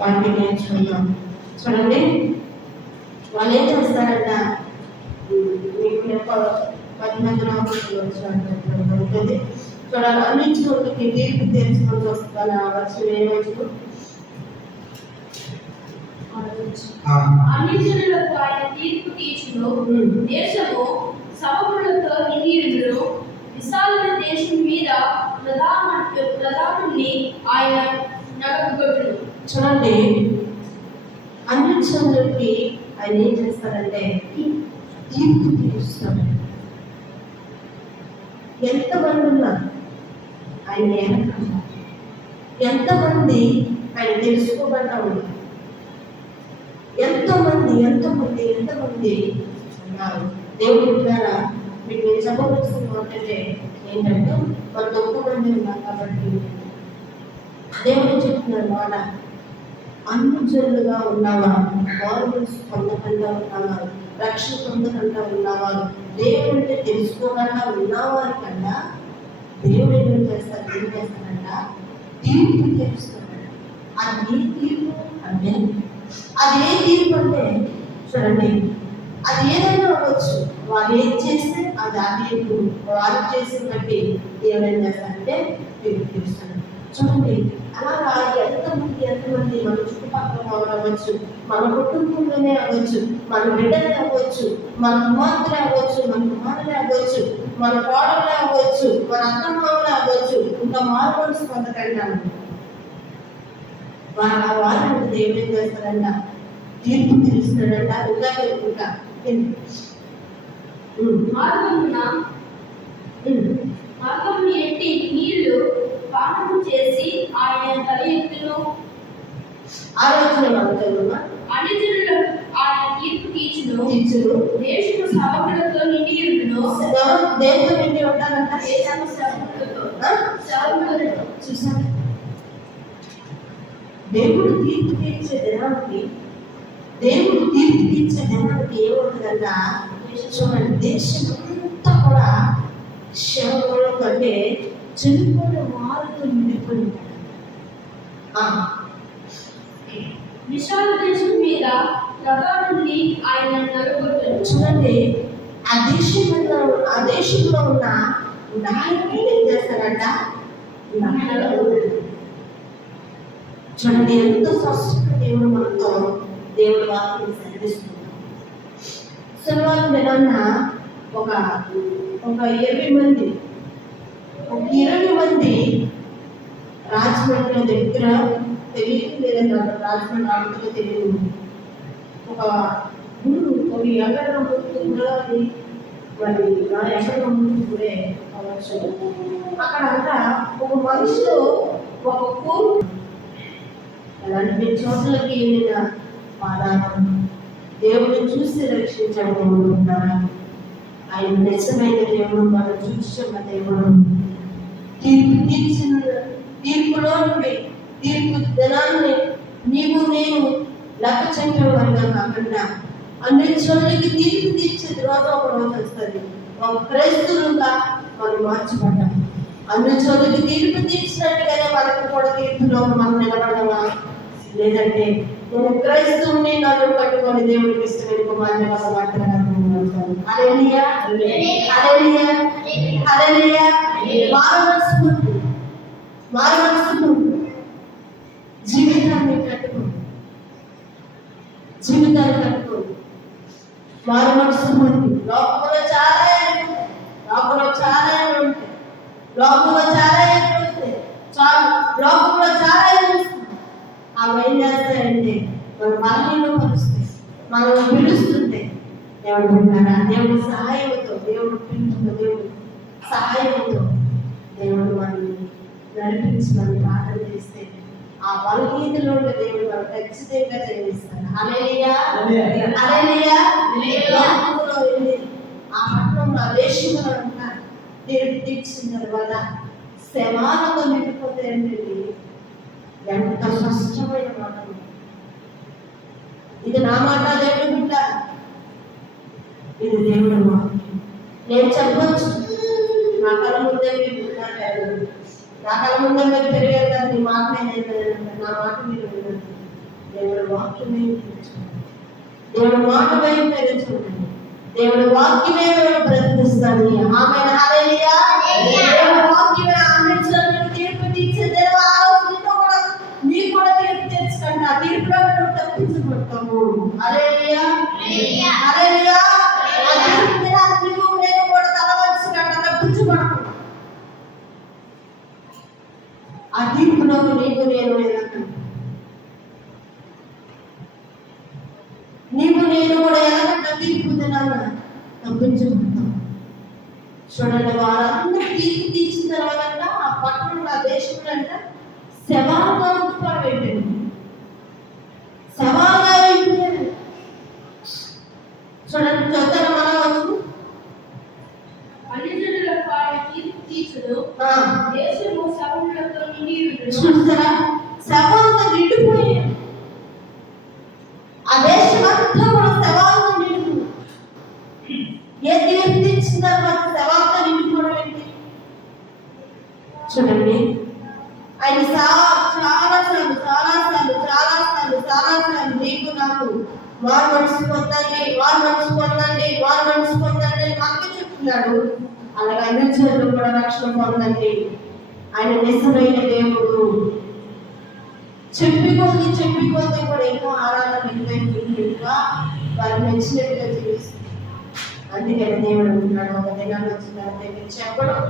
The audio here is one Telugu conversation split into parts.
వాటిని నేర్చుకున్నాం. చూడండి, వాళ్ళు ఏం చేస్తారంట, మీకు 18వ వచ్చినట్టు చూడాలి. అన్నించుకుంటే తీర్పు తెలుసుకుంటూ వస్తాను. వచ్చిన ఏమొచ్చు అన్నిజనులకు ఆయన తీర్పు తీర్చును. దేశము సవములతో నిండియుండును. విశాలమైన దేశం మీద ప్రధానుని ఆయన నడపగొట్టును. చూడండి, అన్నిజనులకి ఆయన ఏం చేస్తారంటే తీర్పు తీరుస్తాడు. ఎంతమంది ఉన్నారు ఆయన ఎంతమంది ఆయన తెలుసుకోబడ్డా ఉన్నారు? ఎంతమంది ఉన్నారు? దేవుడి ద్వారా మీకు నేను చెప్పవలసిన అంటే ఏంటంటే, మన తక్కువ మంది ఉన్నారు కాబట్టి దేవుడు చెప్తున్నారు మాట, అన్యజనులుగా ఉన్నవారు, మార్పుల్స్ పొందకుండా ఉన్నవారు, రక్షణ పొందకుండా ఉన్నవారు, దేవుడు అంటే తెలుసుకోకుండా ఉన్నవారి కన్నా దేవుడు ఏం చేస్తారంట తీర్పు తెలుస్తున్నాడు. అది తీర్పు అంటే అది ఏ తీర్పు అంటే చూడండి, అది ఏదైనా అవ్వచ్చు. వాళ్ళు ఏం చేస్తే అది ఆ తీర్పు, వాళ్ళు చేసిన బట్టి ఏమైనా చేస్తారంటే తీర్పు తీరుస్తాడు. చూడండి, అలాగా ఎంతమంది మన చుట్టుపక్కల వాళ్ళు అవ్వచ్చు, మన కుటుంబంలోనే అవ్వచ్చు, మన బిడ్డలే అవ్వచ్చు, మన కుమార్తెలే అవ్వచ్చు, మన కుమారులే అవ్వచ్చు, మన కోడలే అవ్వచ్చు, మన అత్తమామలే అవ్వచ్చు, ఇంకా మార్పుల్స్ పొందకండి వాళ్ళు దేవుడు ఏం చేస్తారంట తీర్పు తీరుస్తాడంట. ఇంకా మార్గమును ఎట్టి నీళ్లు పానము చేసి ఆయన తల ఎత్తును. ఆలోచన అన్యజనులకు ఆయన తీర్పు తీర్చును. దేశము సవములతో నిండియుండును. దేంతో నిండి ఉంటారంట? దేశము సవములతో. చూసారు, దేవుడు తీర్పు తీర్చే దినానికి ఏముంటుందంట? చూడండి, దేశం అంతా కూడా శవముల కంటే చనిపోయిన వారితో నిండిపోయి ఉంటాడు. విశాల దేశం మీద ప్రధానుని ఆయన నడపగొట్టును. చూడండి, ఆ దేశంలో ఉన్న నాయకులు ఏం చేస్తారంట? చూడండి, ఎంత స్పష్టంగా దేవుడు మనతో దేవుడు వాక్యం సంధిస్తున్నాడు. శనివారం దినాన్న ఒక 20 మంది రాజమండ్రి దగ్గర తెలియదు, లేదంటే రాజమండ్రి ఆడుతూ తెలియదు, ఒక గురు ఒక ఎక్కడ గుడి, మరి ఎక్కడ గుడే అవ్వచ్చు. అక్కడంతా ఒక మనిషిలో ఒక కోరు అలాంటి చోట్లకి వెళ్ళిన పాదాలను దేవుడు చూసి రక్షించడం ఉన్నారా? ఆయన నిజమైన దేవుడు, మనం చూసిన దేవుడు. తీర్పులో నుండి తీర్పు దినాన్ని నీవు నేను లెక్క చెప్పేవారుగా కాకుండా అన్ని చోట్లకి తీర్పు తీర్చేది రోజు ఒక రోజు వస్తుంది. ఒక క్రైస్తులుగా మనం మార్చిపడ్డాం. అన్ని చోట్లకి తీర్పు తీర్చినట్టుగానే మనకు కూడా తీర్పులో మనం నిలబడమా? లేదంటే నేను క్రైస్తవుని నన్ను కట్టుకొని దేవుడికి ఇష్టమైన కుమారునిగా మాట్లాడాను. హల్లెలూయా, హల్లెలూయా, హల్లెలూయా. మారవలసిన జీవితాన్ని కట్టుకో, మారవలసిన లోకంలో చాలా అవి ఏం చేస్తాయంటే మన మనల్ని పరుస్తాయి, మనల్ని పిలుస్తుంటే ఏమంటున్నారా? దేవుడి సహాయంతో, దేవుడు సహాయంతో దేవుడు మనల్ని నడిపించి మనం ప్రార్థన చేస్తే ఆ బలహీనలో దేవుడు మనం ఖచ్చితంగా జయిస్తాడు. హల్లెలూయా, హల్లెలూయా. ఆ పట్టణంలో ఆ దేశంలో అంతా దేవుడు తీర్చిన తర్వాత శవాలతో నిండిపోతే ఏంటండి? ఎంత స్పష్టమైన మాట. ఇది నా మాట, దేవుడు బిడ్డ, ఇది దేవుడు మాట. నేను చెప్పవచ్చు, నా కళ్ళ ముందే మీరు నా కళ్ళ ముందే మీరు పెరిగారు కదా, నీ మాట నేను నా మాట మీరు వినండి. దేవుడి వాక్యం చూడండి, దేవుడి మాట వైపు చూడండి, దేవుడి వాక్యమే మేము బ్రతికిస్తుంది. ఆమె హల్లెలూయా. దేవుడి వాక్యమే ఆమెను తీర్పు తీర్చే దేవుడు. ఆ రోజు నీతో కూడా నీకు కూడా తీర్పు తెచ్చుకుంటా, ఆ తీర్పులో నువ్వు తప్పించబడతావు. హల్లెలూయా హల్లెలూయా. ఆ తీర్పు దినానికి నువ్వు నేను కూడా తలవంచుకుంటా, తప్పించబడతావు. ఆ తీర్పులోకి నీకు నేను వెళ్ళను, నీవు నేను కూడా ఎలాగంటే తీర్పు దినాన తప్పించబడతాం. చూడండి, వారందరూ తీర్పు తీర్చిన తర్వాత ఆ పట్టణంలో ఆ దేశంలో అంట శవాలుగా పెట్టండి, శవాలుగా అయిపోయారు. చూడండి, చదువుతారా మనం వచ్చు. అన్యజనులకు ఆయన తీర్పు తీర్చును, దేశము శవములతో నిండి ఉండును. చూస్తారా, శవాలతో నిండిపోయారు. ఆ దేశం అంతా కూడా శవాలతో నిండుతుంది. ఏ తీర్పు తీర్చిన తర్వాత శవాలతో నిండిపోవడం ఏంటి? చూడండి, ఆయన చాలాసార్లు నీకు నాకు వారు మనసు పొందండి, వారు మనసు పొందండి, వారు మనసు పొందండి అని మనకి చెప్తున్నాడు. అలాగే అన్యజనులు కూడా రక్షణ పొందండి. ఆయన నిజమైన దేవుడు. చెప్పిపోతే కూడా ఇంకా ఆరాధన ఇంకా వారు నచ్చినట్టుగా జీవిస్తుంది. అందుకని దేవుడు అంటున్నాడు, ఒక దినాన్ని వచ్చిందంటే మీరు చెప్పడం,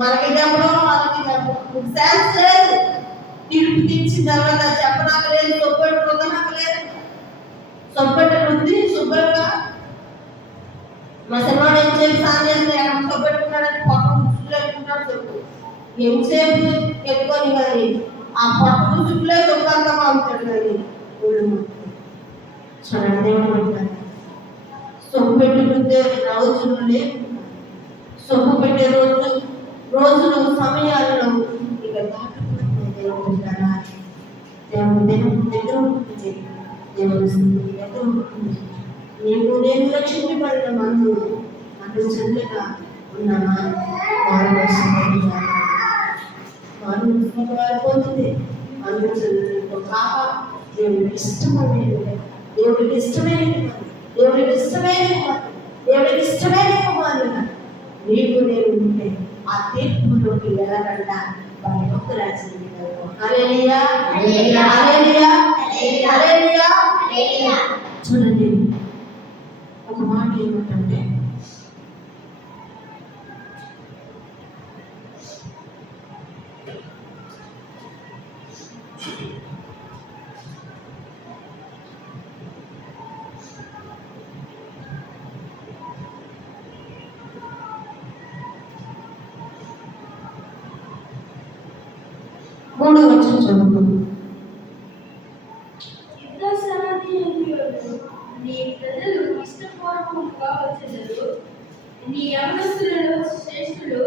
మనకి చెప్పడం, వాళ్ళకి చెప్పడం ఛాన్స్ లేదు. తీర్పు తీర్చిన తర్వాత చెప్పడానికి లేదు, సొబ్బడి పొందడానికి లేదు. సొబ్బడి వృద్ధి శుభ్రంగా మా సినిమాడు ఎంతసేపు స్నానం చేస్తే అక్కడ సొబ్బెట్టుకున్నాడని పక్కన చూసుకుంటున్నాడు. చెప్పు ఎంతసేపు పెట్టుకొని కానీ ఆ పక్కన చుట్టులే సొబ్బంగా బాగుంటాడు కానీ చూడండి, దేవుడు అంటారు సొప్పు పెట్టుకుంటే రోజులు లేవు. సొప్పు పెట్టే రోజులు సమయాల్లో ఇక దాటుకుంటున్నాయి. దేవుడు అంటారా, దేవుడు దగ్గర ఉంటుంది, దేవుడు దగ్గర ఉంటుంది. నీకు నేను రక్షించబడిన మనం అటు చెల్లెగా ఉన్నామా? వారు పొందింది అందులో చెల్లి కాక దేవుడికి ఇష్టమైనది, దేవుడికి ఇష్టమైనది, దేవుడికి ఇష్టమైనది, దేవుడికి ఇష్టమైన కుమారులు నీకు నేను ఉంటే ఆ తీర్పులోకి వెళ్ళగంట భయభక్తు రాసింది. హల్లెలూయా హల్లెలూయా హల్లెలూయా. చూడండి, ఒక మాట ఏమిటంటే మూడో వచనం చదువుకుందాం. నీ ప్రజలు ఇష్టపూర్వకంగా వచ్చెదరు, నీ యవనస్తులలో శ్రేష్ఠులు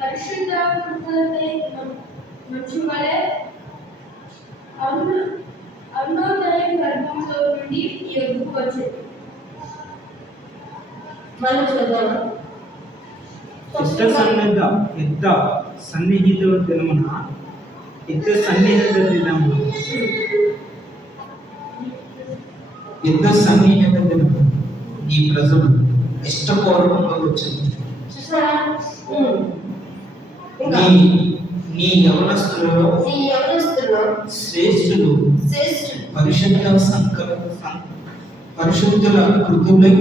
పరిశుద్ధ హృదయులై మంచు వలె అరుణోదయం గర్భంలో నుండి నీ యొద్దకు వచ్చెదరు. యుద్ధ సన్నిహిత దినమున ఈ ప్రజలు ఇష్టపూర్వకంగా వచ్చింది. నీ యవనస్తులలో శ్రేష్ఠులు పరిశుద్ధుల హృదయులై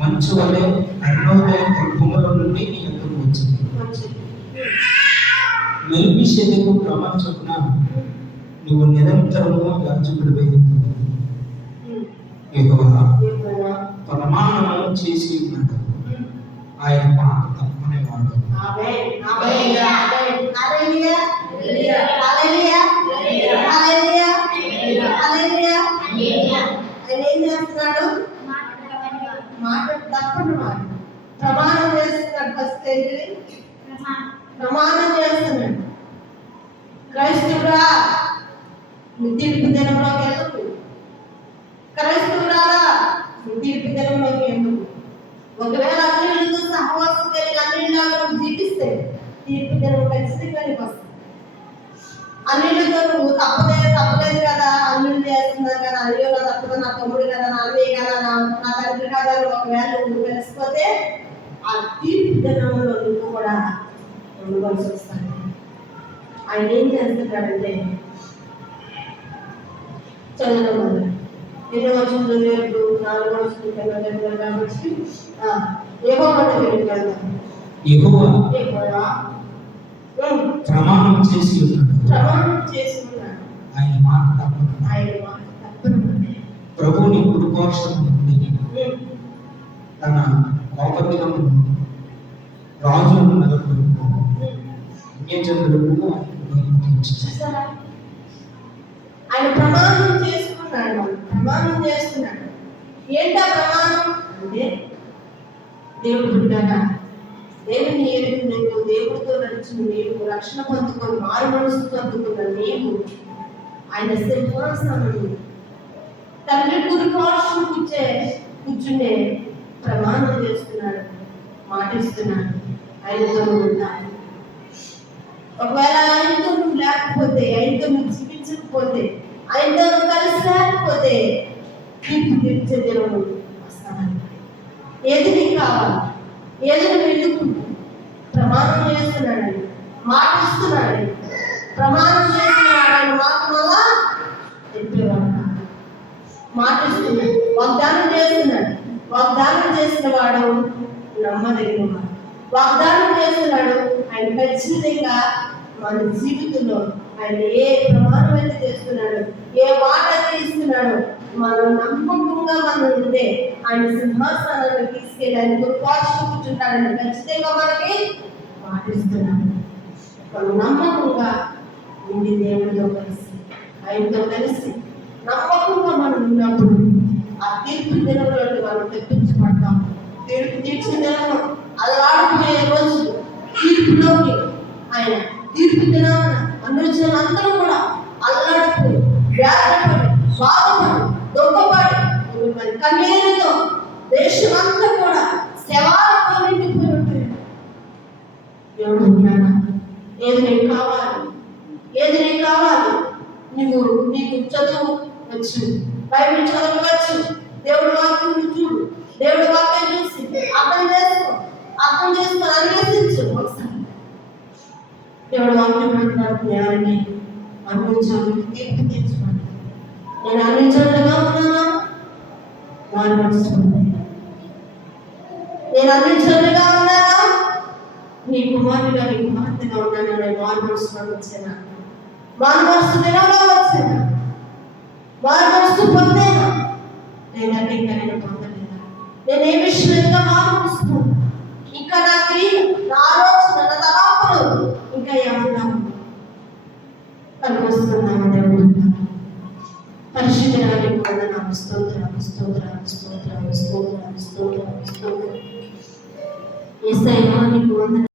మంచు వలె అరుణోదయ గర్భముల నుండి నీ యొద్దకు వచ్చింది. మెల్కీషెదెకు క్రమం చొప్పున నువ్వు నిరంతరము యాజకుడివై యెహోవా ప్రమాణము చేసి ఉన్నాడు. ఆయన మాట తప్పనేవాడు. ఏం చేస్తున్నాడు? మాట తప్పని వాడు ప్రమాణం చేస్తున్నాడు. ఫస్ట్ ప్రమాణం చేస్తున్నాడు. క్రైస్తవుడా, తీర్పు దినంలోకి ఎందుకు? క్రైస్తవుడా, తీర్పు దినంలోకి ఎందుకు? ఒకవేళ అన్నిటితో సహవాసం కలిగి అన్నిటిలాగా జీవిస్తే తీర్పు దినం ఖచ్చితంగా నీకు వస్తుంది. అన్నిటితో నువ్వు తప్పదే తప్పలేదు కదా, అల్లుడు చేస్తున్నారు కదా, అయ్యో నా తప్పదు, నా తమ్ముడు కదా, నా అన్నయ్య కదా, నా తండ్రి కదా అని ఒకవేళ నువ్వు తెలిసిపోతే ఆ తీర్పు దినంలో నువ్వు కూడా ఉండవలసి వస్తాను. ఆయన ఏం చేస్తున్నాడంటే చదవడం ఎన్నో వచ్చిందో లేదు, 4 రోజులు కాబట్టి యెహోవా దగ్గరికి వెళ్దాం. యెహోవా ప్రమాణం చేసి ఉన్నాడు. ఆయన మాట తప్పను. ప్రభువుని కుడిపార్శ్వం నుండి తన కోపదినము రాజులను నెలకొల్పు అన్యజనులకు చూసారా, ఆయన ప్రమాణం చేసుకున్నాడు. ప్రమాణం చేస్తున్నాడు. ఏంటా ప్రమాణం అంటే దేవుడు బిడ్డగా దేవుని ఏడుకు నీకు, దేవుడితో నడిచిన నీకు, రక్షణ పొందుకొని మారు మనసు పొందుకున్న నీకు ఆయన సింహాసనం తండ్రి కుడిపార్శ్వం కూర్చునే ప్రమాణం చేస్తున్నాడు, మాటిస్తున్నాడు. ఆయనతో ఉంటాడు. ఒకవేళ ఆయనతో నువ్వు లేకపోతే, ఆయనతో నువ్వు జీవించకపోతే, ఆయనతో నువ్వు కలిసి లేకపోతే తీర్పు తీర్చే దినం వస్తాను. ఏది నీకు కావాలి, ఏది నువ్వు ఎన్నుకుంటూ ప్రమాణం చేస్తున్నాడు, మాటిస్తున్నాడు. ప్రమాణం చేస్తున్నాడు, ఆయన మాట వల్ల చెప్పేవాడు. మాటిస్తున్నాడు, వాగ్దానం చేస్తున్నాడు. వాగ్దానం చేసిన వాడు నమ్మదగిన వాడు. వాగ్దానం చేస్తున్నాడు. ఆయన ఖచ్చితంగా మన జీవితంలో ఆయన ఏ ప్రమాణం అయితే చేస్తున్నాడు, ఏ మాట అయితే ఇస్తున్నాడు, మనం నమ్మకంగా మనం ఉంటే ఆయన సింహాసనాన్ని తీసుకెళ్ళి ఆయన గుర్పార్శ్వం కూర్చుంటాడని ఖచ్చితంగా మనకి మాటిస్తున్నాడు. మనం నమ్మకంగా ఉండి దేవుడితో కలిసి, ఆయనతో కలిసి నమ్మకంగా మనం ఉన్నప్పుడు ఆ తీర్పు దినంలో మనం తెప్పించబడతాం. తీర్పు తీర్చిన దినం అలవాడుకునే రోజు తీర్పులోకి ఆయన తీర్పు దినాన అందరూ కూడా అల్లాడిపోయి, వ్యాధపడి, బాధపడి, దుఃఖపడి, మరి కన్నీరుతో దేశమంతా కూడా శవాలతో నిండిపోయి ఉంటాయి. దేవుడు ఉన్నాడా? ఏది నీకు కావాలి, ఏది నీకు కావాలి? నీకు చదువు వచ్చు, బైబిల్ చదవచ్చు, దేవుడి వాక్యం చూడు, దేవుడి వాక్యం చూసి అర్థం చేసుకొని అన్వేషించు. ఒకసారి దేవుడు వాక్యం అంటున్నాడు, జ్ఞానాన్ని అందించాలి, తీర్పు తీర్చుకోండి. నేను అందించడంగా ఉన్నానా? వారు మర్చిపోండి. నేను అందించడంగా ఉన్నానా? నీ కుమారుడిగా, నీ కుమార్తెగా ఉన్నాను. నేను వారు మనసులోకి వచ్చానా? వారు మనసు దినంలో వచ్చానా? వారు మనసు పొందేనా? లేదంటే ఇంకా నేను పొందలేదా? నేను ఏ విషయంగా మారుస్తున్నాను? ఇంకా నా క్రియలు, నా ఆలోచన, నా తలాపులు ఇంకా ఏమన్నా కనిపిస్తున్నాను? దేవుడు పరిశుద్ధరానికి వందనాలు, స్తోత్రాలు, స్తోత్రాలు, స్తోత్రాలు, స్తోత్రాలు, స్తోత్రాలు, స్తోత్రాలు. యేసయ్యా నీకు వందనాలు.